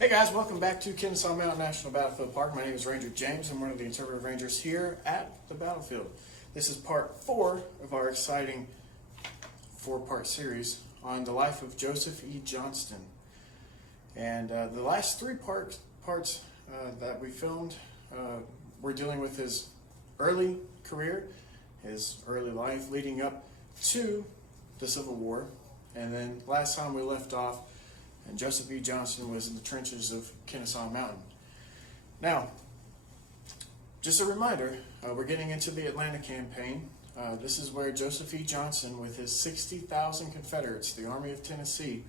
Hey guys, welcome back to Kennesaw Mountain National Battlefield Park. My name is Ranger James. I'm one of the interpretive rangers here at the battlefield. This is part 4 of our exciting 4-part series on the life of Joseph E. Johnston. And the last 3 parts that we filmed were dealing with his early career, his early life leading up to the Civil War. And then last time we left off, and Joseph E. Johnston was in the trenches of Kennesaw Mountain. Now, just a reminder, we're getting into the Atlanta campaign. This is where Joseph E. Johnston, with his 60,000 Confederates, the Army of Tennessee,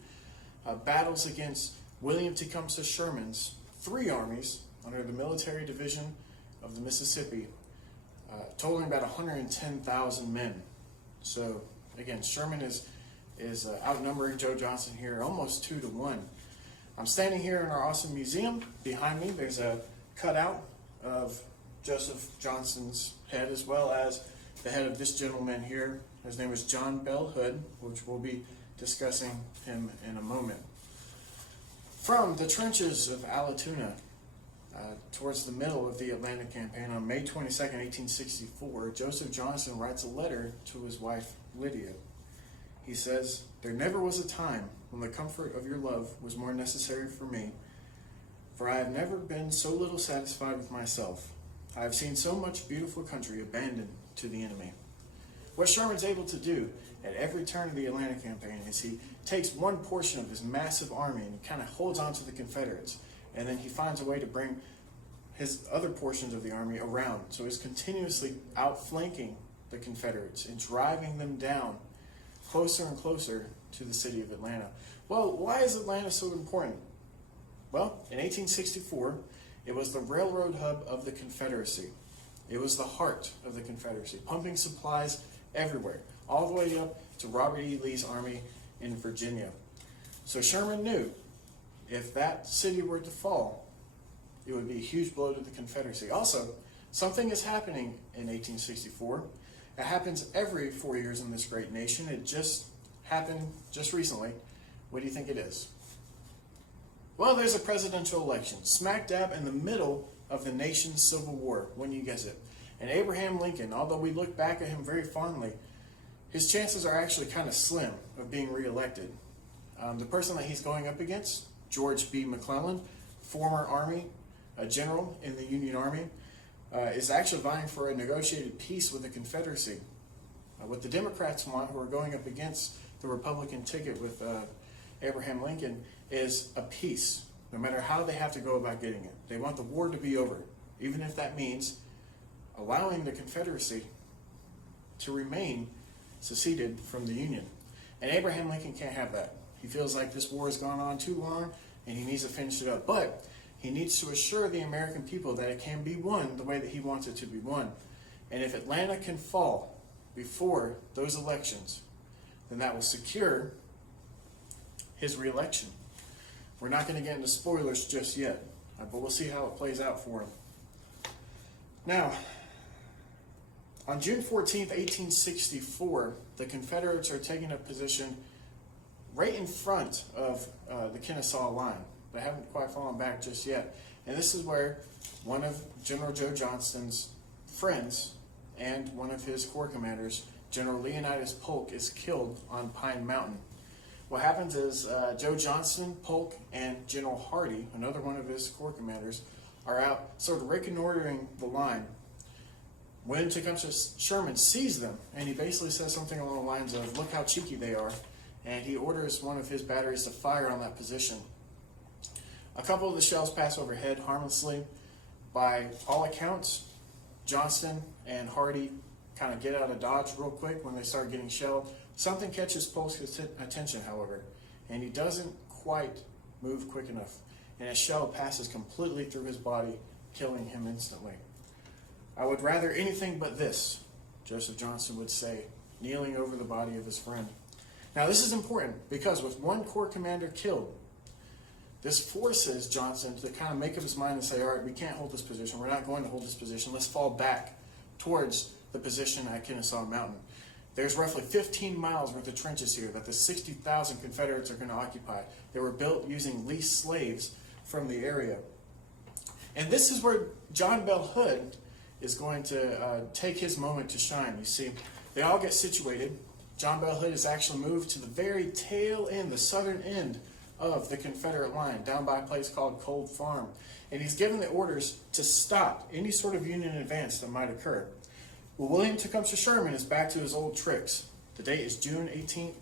battles against William Tecumseh Sherman's 3 armies under the Military Division of the Mississippi, totaling about 110,000 men. So, again, Sherman is outnumbering Joe Johnston here almost 2 to 1. I'm standing here in our awesome museum. Behind me there's a cutout of Joseph Johnston's head, as well as the head of this gentleman here. His name is John Bell Hood, which we'll be discussing him in a moment. From the trenches of Allatoona towards the middle of the Atlanta campaign on May 22nd, 1864, Joseph Johnston writes a letter to his wife Lydia. He says, "There never was a time when the comfort of your love was more necessary for me, for I have never been so little satisfied with myself. I have seen so much beautiful country abandoned to the enemy." What Sherman's able to do at every turn of the Atlanta campaign is he takes one portion of his massive army and he kind of holds on to the Confederates, and then he finds a way to bring his other portions of the army around. So he's continuously outflanking the Confederates and driving them down closer and closer to the city of Atlanta. Well, why is Atlanta so important? Well, in 1864, it was the railroad hub of the Confederacy. It was the heart of the Confederacy, pumping supplies everywhere, all the way up to Robert E. Lee's army in Virginia. So Sherman knew if that city were to fall, it would be a huge blow to the Confederacy. Also, something is happening in 1864. It happens every 4 years in this great nation. It just happened just recently. What do you think it is? Well, there's a presidential election, smack dab in the middle of the nation's Civil War. Wouldn't you guess it? And Abraham Lincoln, although we look back at him very fondly, his chances are actually kind of slim of being reelected. The person that he's going up against, George B. McClellan, former Army general in the Union Army, is actually vying for a negotiated peace with the Confederacy. What the Democrats want, who are going up against the Republican ticket with Abraham Lincoln, is a peace, no matter how they have to go about getting it. They want the war to be over, even if that means allowing the Confederacy to remain seceded from the Union. And Abraham Lincoln can't have that. He feels like this war has gone on too long and he needs to finish it up. But he needs to assure the American people that it can be won the way that he wants it to be won. And if Atlanta can fall before those elections, then that will secure his reelection. We're not going to get into spoilers just yet, but we'll see how it plays out for him. Now, on June 14th, 1864, the Confederates are taking a position right in front of the Kennesaw line. They haven't quite fallen back just yet. And this is where one of General Joe Johnston's friends and one of his corps commanders, General Leonidas Polk, is killed on Pine Mountain. What happens is Joe Johnston, Polk, and General Hardee, another one of his corps commanders, are out sort of reconnoitering the line. When Tecumseh Sherman sees them, and he basically says something along the lines of, "Look how cheeky they are," and he orders one of his batteries to fire on that position. A couple of the shells pass overhead harmlessly. By all accounts, Johnston and Hardee kind of get out of dodge real quick when they start getting shelled. Something catches Polk's attention, however, and he doesn't quite move quick enough. And a shell passes completely through his body, killing him instantly. "I would rather anything but this," Joseph Johnston would say, kneeling over the body of his friend. Now this is important because with one corps commander killed, this forces Johnston to kind of make up his mind and say, all right, we can't hold this position. We're not going to hold this position. Let's fall back towards the position at Kennesaw Mountain. There's roughly 15 miles worth of trenches here that the 60,000 Confederates are going to occupy. They were built using leased slaves from the area. And this is where John Bell Hood is going to take his moment to shine. You see, they all get situated. John Bell Hood is actually moved to the very tail end, the southern end of the Confederate line, down by a place called Cold Farm. And he's given the orders to stop any sort of Union advance that might occur. Well, William Tecumseh Sherman is back to his old tricks. The date is June 18th,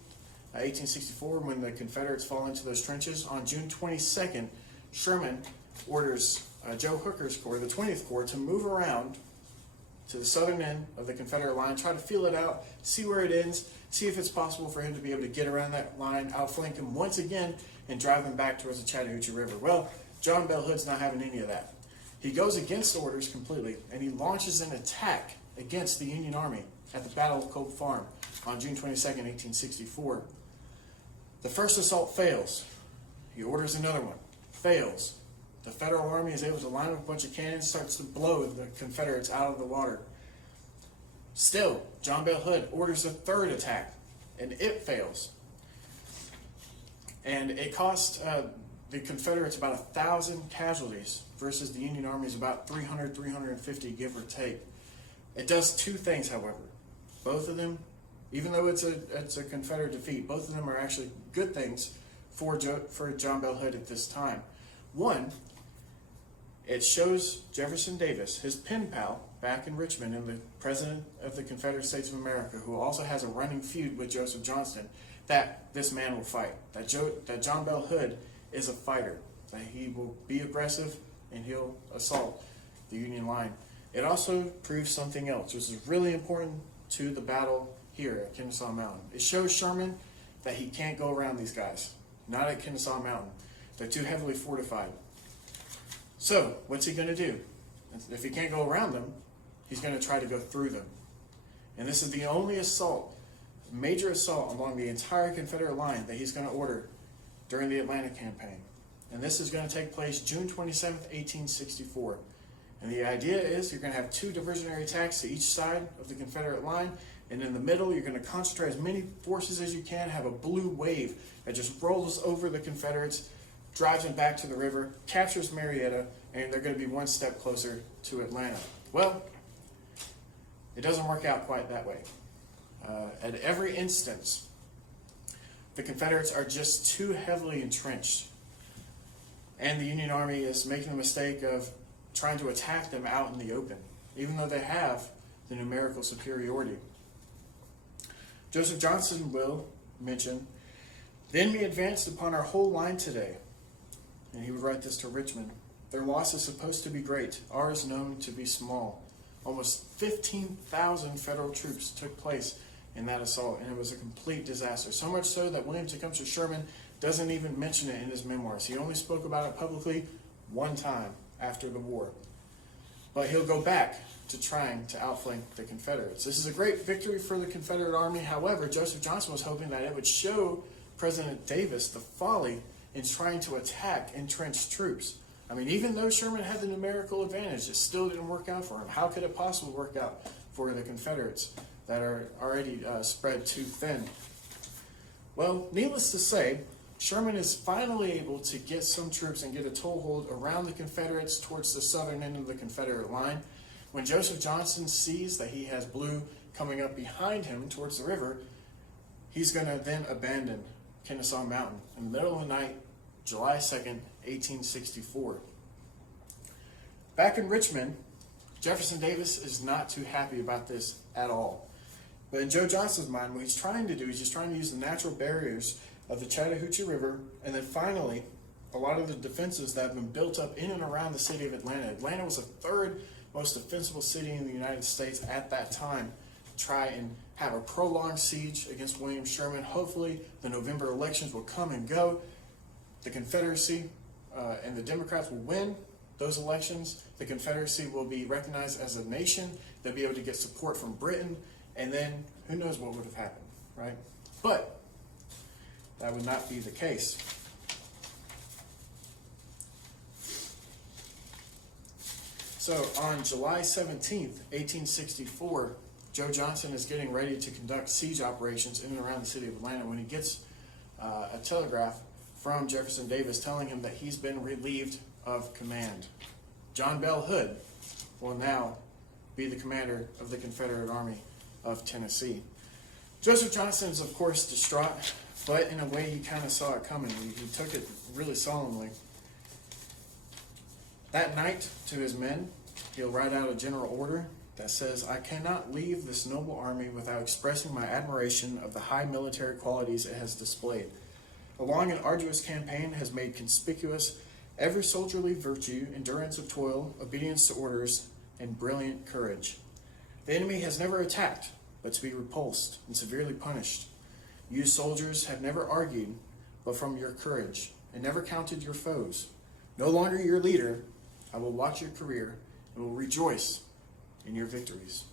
1864, when the Confederates fall into those trenches. On June 22nd, Sherman orders Joe Hooker's Corps, the 20th Corps, to move around to the southern end of the Confederate line, try to feel it out, see where it ends, see if it's possible for him to be able to get around that line, outflank him once again, and drive him back towards the Chattahoochee River. Well, John Bell Hood's not having any of that. He goes against orders completely, and he launches an attack against the Union Army at the Battle of Cold Farm on June 22nd, 1864. The first assault fails. He orders another one. Fails. The Federal Army is able to line up a bunch of cannons, starts to blow the Confederates out of the water. Still, John Bell Hood orders a third attack, and it fails. And it cost the Confederates about 1,000 casualties versus the Union Army's about 300, 350, give or take. It does two things, however. Both of them, even though it's a Confederate defeat, both of them are actually good things for John Bell Hood at this time. One, it shows Jefferson Davis, his pen pal back in Richmond, and the President of the Confederate States of America, who also has a running feud with Joseph Johnston, that this man will fight, that John Bell Hood is a fighter, that he will be aggressive and he'll assault the Union line. It also proves something else, which is really important to the battle here at Kennesaw Mountain. It shows Sherman that he can't go around these guys, not at Kennesaw Mountain. They're too heavily fortified. So, what's he going to do? If he can't go around them, he's going to try to go through them. And this is the only assault, major assault along the entire Confederate line that he's going to order during the Atlanta campaign. And this is going to take place June 27th, 1864. And the idea is you're going to have two diversionary attacks to each side of the Confederate line, and in the middle you're going to concentrate as many forces as you can, have a blue wave that just rolls over the Confederates, drives them back to the river, captures Marietta, and they're going to be one step closer to Atlanta. Well, it doesn't work out quite that way. At every instance, the Confederates are just too heavily entrenched, and the Union Army is making the mistake of trying to attack them out in the open, even though they have the numerical superiority. Joseph Johnston will mention, "Then we advanced upon our whole line today," and he would write this to Richmond. "Their loss is supposed to be great, ours known to be small. Almost 15,000 Federal troops took place in that assault, and it was a complete disaster. So much so that William Tecumseh Sherman doesn't even mention it in his memoirs. He only spoke about it publicly one time after the war. But he'll go back to trying to outflank the Confederates. This is a great victory for the Confederate Army. However, Joseph Johnston was hoping that it would show President Davis the folly in trying to attack entrenched troops. I mean, even though Sherman had the numerical advantage, it still didn't work out for him. How could it possibly work out for the Confederates that are already spread too thin? Well, needless to say, Sherman is finally able to get some troops and get a toehold around the Confederates towards the southern end of the Confederate line. When Joseph Johnston sees that he has blue coming up behind him towards the river, he's going to then abandon Kennesaw Mountain in the middle of the night, July 2nd, 1864. Back in Richmond, Jefferson Davis is not too happy about this at all. But in Joe Johnston's mind, what he's trying to do is he's trying to use the natural barriers of the Chattahoochee River, and then finally, a lot of the defenses that have been built up in and around the city of Atlanta. Atlanta was the third most defensible city in the United States at that time. Try and have a prolonged siege against William Sherman. Hopefully, the November elections will come and go. The Confederacy and the Democrats will win those elections. The Confederacy will be recognized as a nation. They'll be able to get support from Britain, and then who knows what would have happened, right? But that would not be the case. So on July 17th, 1864, Joe Johnston is getting ready to conduct siege operations in and around the city of Atlanta when he gets a telegraph from Jefferson Davis telling him that he's been relieved of command. John Bell Hood will now be the commander of the Confederate Army of Tennessee. Joseph Johnston is, of course, distraught, but in a way he kind of saw it coming. He took it really solemnly. That night, to his men, he'll write out a general order that says, "I cannot leave this noble army without expressing my admiration of the high military qualities it has displayed. A long and arduous campaign has made conspicuous every soldierly virtue, endurance of toil, obedience to orders, and brilliant courage. The enemy has never attacked, but to be repulsed and severely punished. You soldiers have never argued, but from your courage, and never counted your foes. No longer your leader, I will watch your career and will rejoice in your victories."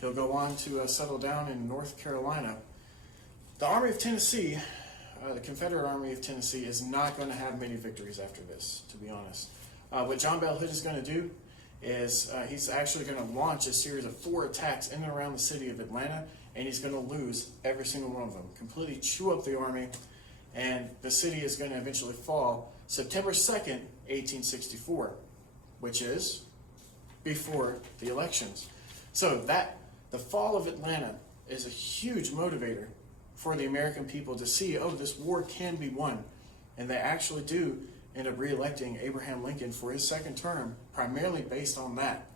He'll go on to settle down in North Carolina. The Army of Tennessee, the Confederate Army of Tennessee, is not going to have many victories after this, to be honest. What John Bell Hood is going to do is he's actually going to launch a series of 4 attacks in and around the city of Atlanta, and he's going to lose every single one of them, completely chew up the army, and the city is going to eventually fall September 2nd, 1864, which is before the elections. So the fall of Atlanta is a huge motivator for the American people to see, oh, this war can be won. And they actually do end up re-electing Abraham Lincoln for his second term, primarily based on that.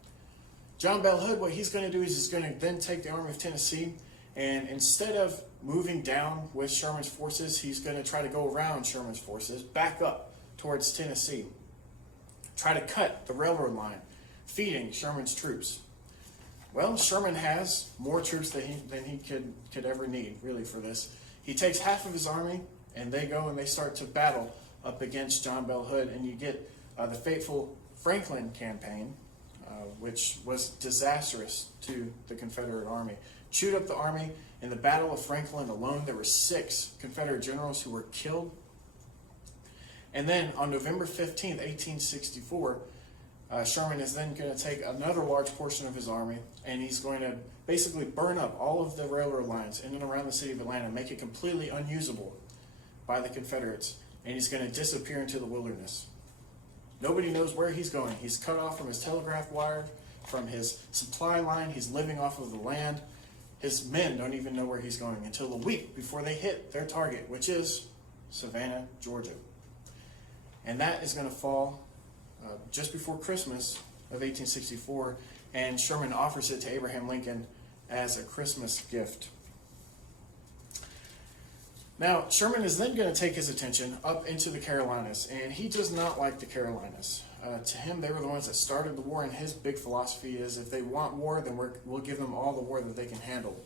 John Bell Hood, what he's going to do is he's going to then take the Army of Tennessee, and instead of moving down with Sherman's forces, he's going to try to go around Sherman's forces, back up towards Tennessee, try to cut the railroad line, feeding Sherman's troops. Well, Sherman has more troops than he could ever need, really, for this. He takes half of his army, and they go and they start to battle up against John Bell Hood, and you get the fateful Franklin campaign, which was disastrous to the Confederate Army. Chewed up the army. In the Battle of Franklin alone, there were 6 Confederate generals who were killed. And then on November 15th, 1864, Sherman is then going to take another large portion of his army, and he's going to basically burn up all of the railroad lines in and around the city of Atlanta, make it completely unusable by the Confederates, and he's going to disappear into the wilderness. Nobody knows where he's going. He's cut off from his telegraph wire, from his supply line. He's living off of the land. His men don't even know where he's going until a week before they hit their target, which is Savannah, Georgia. And that is going to fall just before Christmas of 1864, and Sherman offers it to Abraham Lincoln as a Christmas gift. Now, Sherman is then going to take his attention up into the Carolinas, and he does not like the Carolinas. To him, they were the ones that started the war, and his big philosophy is if they want war, then we'll give them all the war that they can handle.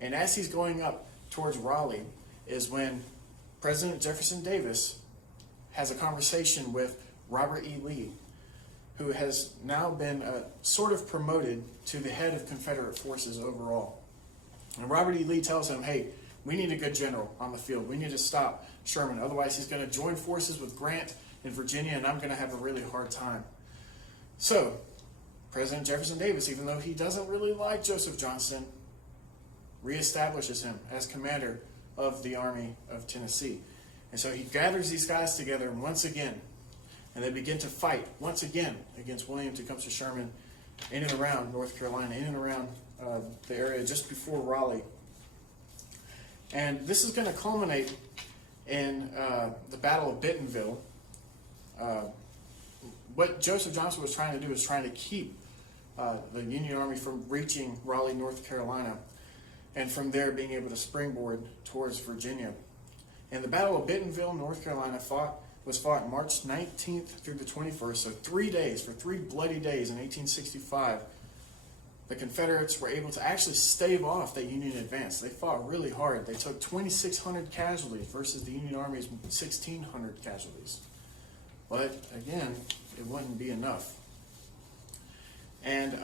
And as he's going up towards Raleigh is when President Jefferson Davis has a conversation with Robert E. Lee, who has now been sort of promoted to the head of Confederate forces overall. And Robert E. Lee tells him, hey, we need a good general on the field. We need to stop Sherman. Otherwise, he's going to join forces with Grant in Virginia, and I'm going to have a really hard time. So, President Jefferson Davis, even though he doesn't really like Joseph Johnston, reestablishes him as commander of the Army of Tennessee. And so he gathers these guys together once again, and they begin to fight once again against William Tecumseh Sherman in and around North Carolina, in and around the area just before Raleigh. And this is going to culminate in the Battle of Bentonville. What Joseph Johnston was trying to do is trying to keep the Union Army from reaching Raleigh, North Carolina, and from there being able to springboard towards Virginia. And the Battle of Bentonville, North Carolina, was fought March 19th through the 21st, so 3 days, for 3 bloody days in 1865. The Confederates were able to actually stave off that Union advance. They fought really hard. They took 2,600 casualties versus the Union Army's 1,600 casualties. But again, it wouldn't be enough. And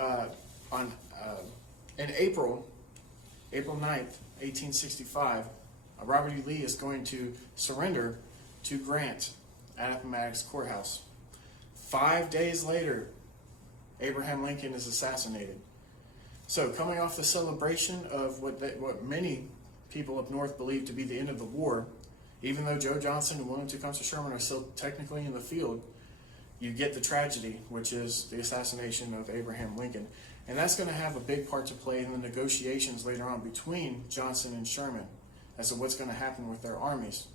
in April 9th, 1865, Robert E. Lee is going to surrender to Grant at Appomattox Courthouse. 5 days later, Abraham Lincoln is assassinated. So, coming off the celebration of what many people up north believe to be the end of the war, Even though Joe Johnston and William Tecumseh Sherman are still technically in the field, you get the tragedy, which is the assassination of Abraham Lincoln. And that's going to have a big part to play in the negotiations later on between Johnston and Sherman as to what's going to happen with their armies.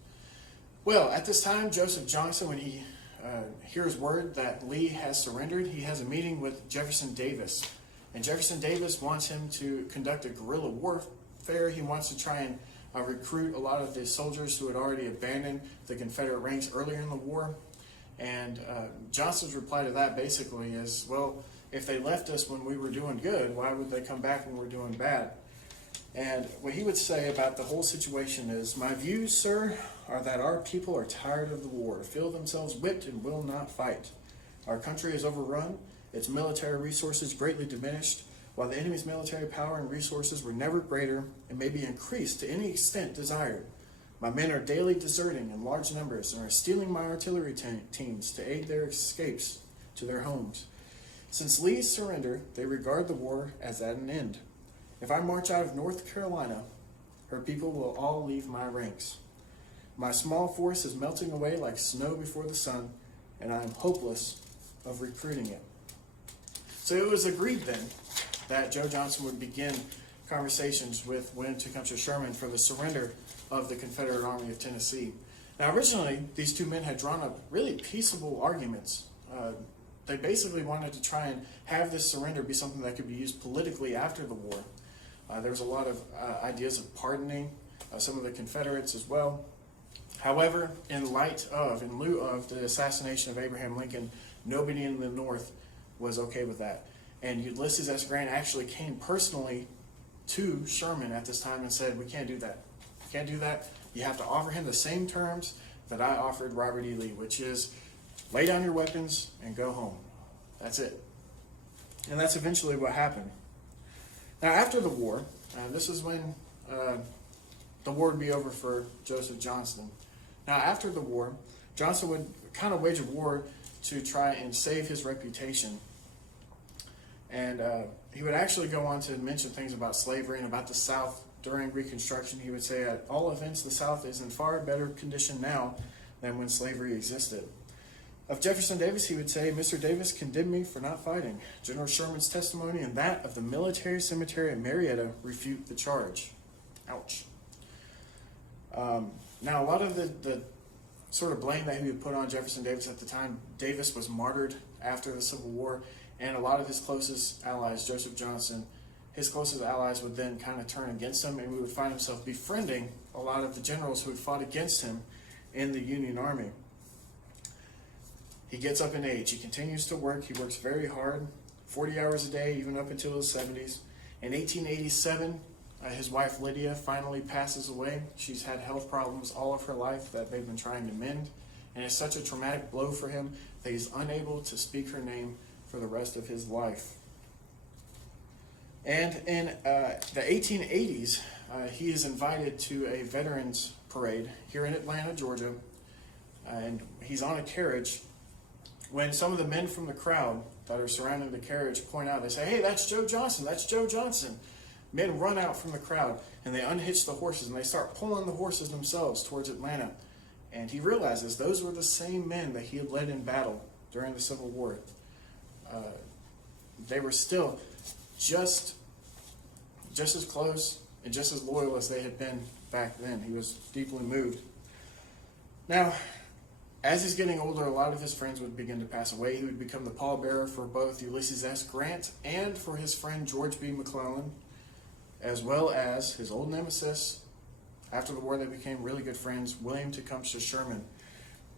Well, at this time, Joseph Johnston, when he hears word that Lee has surrendered, he has a meeting with Jefferson Davis. And Jefferson Davis wants him to conduct a guerrilla warfare. He wants to try and recruit a lot of the soldiers who had already abandoned the Confederate ranks earlier in the war. And Johnston's reply to that basically is, well, if they left us when we were doing good, why would they come back when we're doing bad? And what he would say about the whole situation is, my views, sir, are that our people are tired of the war, feel themselves whipped, and will not fight. Our country is overrun, its military resources greatly diminished, while the enemy's military power and resources were never greater and may be increased to any extent desired. My men are daily deserting in large numbers and are stealing my artillery teams to aid their escapes to their homes. Since Lee's surrender, they regard the war as at an end. If I march out of North Carolina, her people will all leave my ranks. My small force is melting away like snow before the sun, and I am hopeless of recruiting it. So it was agreed then that Joe Johnston would begin conversations with William Tecumseh Sherman for the surrender of the Confederate Army of Tennessee. Now, originally, these two men had drawn up really peaceable arguments. They basically wanted to try and have this surrender be something that could be used politically after the war. There was a lot of ideas of pardoning some of the Confederates as well. However, in lieu of the assassination of Abraham Lincoln, nobody in the North was okay with that. And Ulysses S. Grant actually came personally to Sherman at this time and said, we can't do that. We can't do that. You have to offer him the same terms that I offered Robert E. Lee, which is lay down your weapons and go home. That's it. And that's eventually what happened. Now, after the war, this is when the war would be over for Joseph Johnston. Now, after the war, Johnston would kind of wage a war to try and save his reputation. And he would actually go on to mention things about slavery and about the South during Reconstruction. He would say, at all events, the South is in far better condition now than when slavery existed. Of Jefferson Davis, he would say, Mr. Davis condemned me for not fighting. General Sherman's testimony and that of the military cemetery at Marietta refute the charge. Ouch. Now, a lot of the sort of blame that he would put on Jefferson Davis at the time, Davis was martyred after the Civil War, and a lot of his closest allies, Joseph Johnston, his closest allies would then kind of turn against him, and we would find himself befriending a lot of the generals who had fought against him in the Union Army. He gets up in age. He continues to work. He works very hard, 40 hours a day, even up until his 70s. In 1887, his wife Lydia finally passes away. She's had health problems all of her life that they've been trying to mend. And it's such a traumatic blow for him that he's unable to speak her name for the rest of his life. And in the 1880s, he is invited to a veterans parade here in Atlanta, Georgia. And he's on a carriage. When some of the men from the crowd that are surrounding the carriage point out, they say, hey, that's Joe Johnston, that's Joe Johnston. Men run out from the crowd and they unhitch the horses and they start pulling the horses themselves towards Atlanta. And he realizes those were the same men that he had led in battle during the Civil War. They were still just as close and just as loyal as they had been back then. He was deeply moved. Now, as he's getting older, a lot of his friends would begin to pass away. He would become the pallbearer for both Ulysses S. Grant and for his friend George B. McClellan, as well as his old nemesis. After the war, they became really good friends, William Tecumseh Sherman,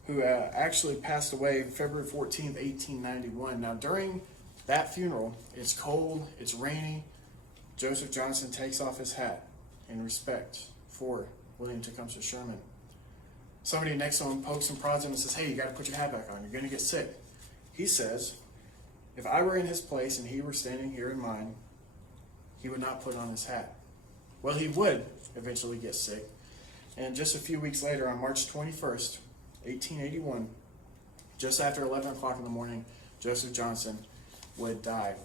who actually passed away February 14th, 1891. Now, during that funeral, it's cold, it's rainy. Joseph Johnston takes off his hat in respect for William Tecumseh Sherman. Somebody next to him pokes and prods him and says, hey, you got to put your hat back on. You're going to get sick. He says, if I were in his place and he were standing here in mine, he would not put on his hat. Well, he would eventually get sick. And just a few weeks later, on March 21st, 1881, just after 11 o'clock in the morning, Joseph Johnston would die.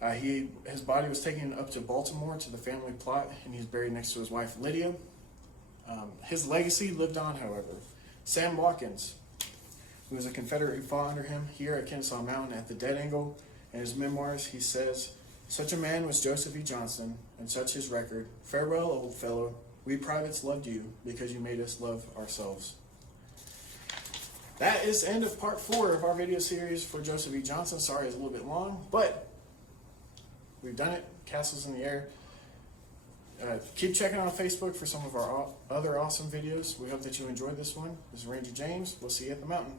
His body was taken up to Baltimore to the family plot, and he's buried next to his wife Lydia. His legacy lived on, however. Sam Watkins, who was a Confederate who fought under him here at Kennesaw Mountain at the Dead Angle. In his memoirs, he says, "Such a man was Joseph E. Johnston, and such his record. Farewell, old fellow. We privates loved you because you made us love ourselves." That is the end of part 4 of our video series for Joseph E. Johnston. Sorry it's a little bit long, but we've done it. Castles in the air. Keep checking out Facebook for some of our other awesome videos. We hope that you enjoyed this one. This is Ranger James. We'll see you at the mountain.